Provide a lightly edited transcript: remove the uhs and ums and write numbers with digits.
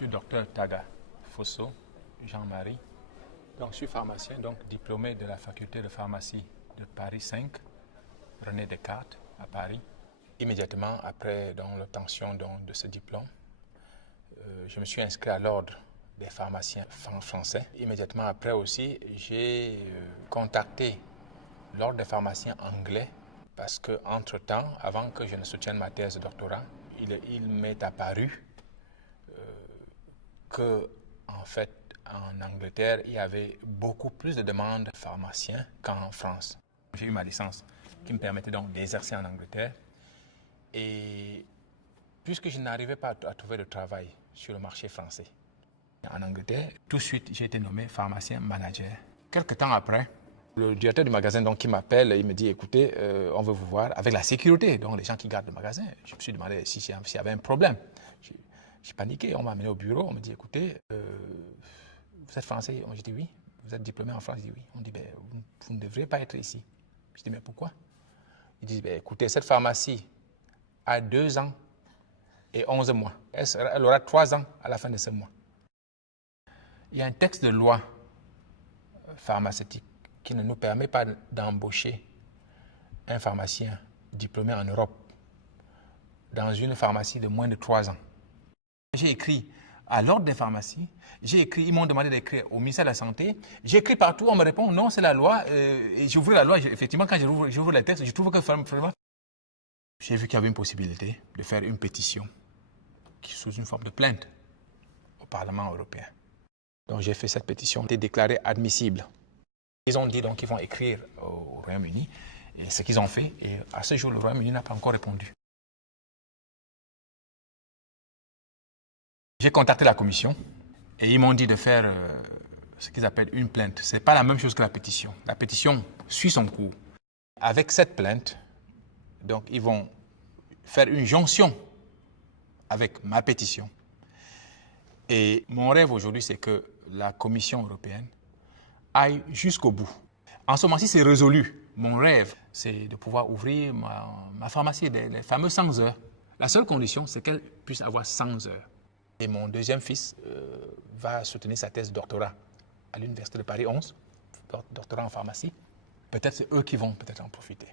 suis docteur Taga Fosso, Jean-Marie. Donc, je suis pharmacien, donc diplômé de la faculté de pharmacie de Paris 5, René Descartes, à Paris. Immédiatement après l'obtention de ce diplôme, je me suis inscrit à l'ordre des pharmaciens français. Immédiatement après aussi, j'ai contacté l'ordre des pharmaciens anglais parce qu'entre-temps, avant que je ne soutienne ma thèse de doctorat, il m'est apparu qu'en fait, en Angleterre, il y avait beaucoup plus de demandes de pharmaciens qu'en France. J'ai eu ma licence qui me permettait donc d'exercer en Angleterre. Et puisque je n'arrivais pas à trouver de travail sur le marché français en Angleterre, tout de suite, j'ai été nommé pharmacien manager. Quelques temps après, le directeur du magasin qui m'appelle, il me dit, écoutez, on veut vous voir avec la sécurité, donc les gens qui gardent le magasin. Je me suis demandé s'il y avait un problème. J'ai paniqué, on m'a amené au bureau, on me dit, écoutez, vous êtes français? J'ai dit oui. Vous êtes diplômé en France? J'ai dit oui. On dit, vous ne devriez pas être ici. Je dis, mais pourquoi? Ils disent, écoutez, cette pharmacie a 2 ans et 11 mois. Elle aura 3 ans à la fin de ce mois. Il y a un texte de loi pharmaceutique qui ne nous permet pas d'embaucher un pharmacien diplômé en Europe dans une pharmacie de moins de 3 ans. J'ai écrit à l'ordre des pharmacies, ils m'ont demandé d'écrire au ministère de la Santé, j'ai écrit partout, on me répond non, c'est la loi, et j'ouvre la loi, effectivement quand j'ouvre les textes, je trouve que vraiment, j'ai vu qu'il y avait une possibilité de faire une pétition sous une forme de plainte au Parlement européen. Donc j'ai fait cette pétition, été déclarée admissible. Ils ont dit donc qu'ils vont écrire au Royaume-Uni, et ce qu'ils ont fait, et à ce jour, le Royaume-Uni n'a pas encore répondu. J'ai contacté la commission et ils m'ont dit de faire ce qu'ils appellent une plainte. Ce n'est pas la même chose que la pétition. La pétition suit son cours. Avec cette plainte, donc ils vont faire une jonction avec ma pétition. Et mon rêve aujourd'hui, c'est que la Commission européenne aille jusqu'au bout. En ce moment-ci, c'est résolu. Mon rêve, c'est de pouvoir ouvrir ma pharmacie, les fameuses 100 heures. La seule condition, c'est qu'elle puisse avoir 100 heures. Et mon deuxième fils va soutenir sa thèse de doctorat à l'Université de Paris 11, doctorat en pharmacie. Peut-être c'est eux qui vont peut-être en profiter.